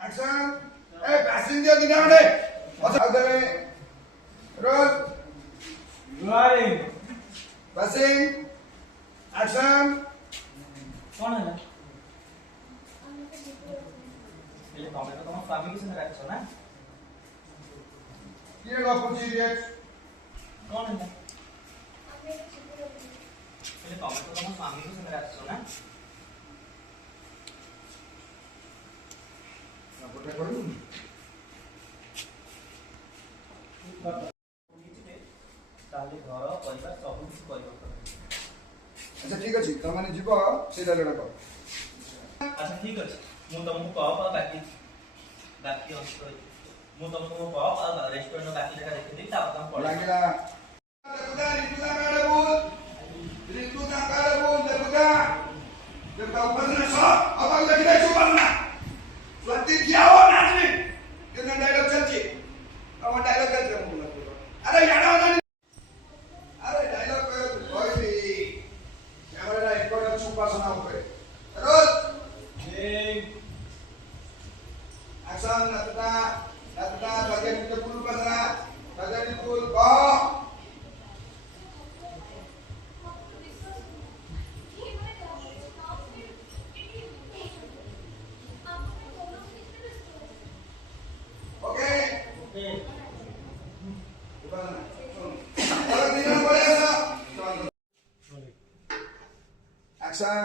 Action. Hey, passenger दिना मने. अच्छा उधर roll. Rolling. Passing. Action. कौन है ना? ये कमेंट तो तुम स्वामी किसने रखा ना? ये गप्पू चीज़ कौन है ना? ये कमेंट तो तुम स्वामी किसने रखा ना? गोटे करू ताले घर परिवार सब कुछ परिवार अच्छा ठीक अछि तमाने जीव से डायलॉग कर अच्छा ठीक अछि मु तुमको कह बाकी बाकी अंश मु तुमको कह रेस्टोरेंट बाकी जगह देख देई ता हम पड़ लागिला रितुदा काडे बोल रितुदा काडे बोल देवता ऊपर से सो अब लगी दे सुपरना स्वती क्या हो नाचने कितना डायलॉग चलची अब डायलॉग कर बोल अरे याडा वाला अरे डायलॉग कोई भी कैमरा इम्पोर्टेंट उपासना ऊपर रोज action नतता bagian itu puluh pasana bagian itu kok oke gimana kalau tidak boleh so action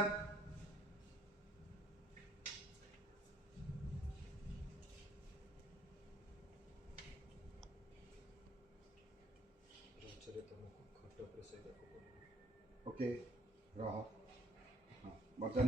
okay रह हाँ बर्तन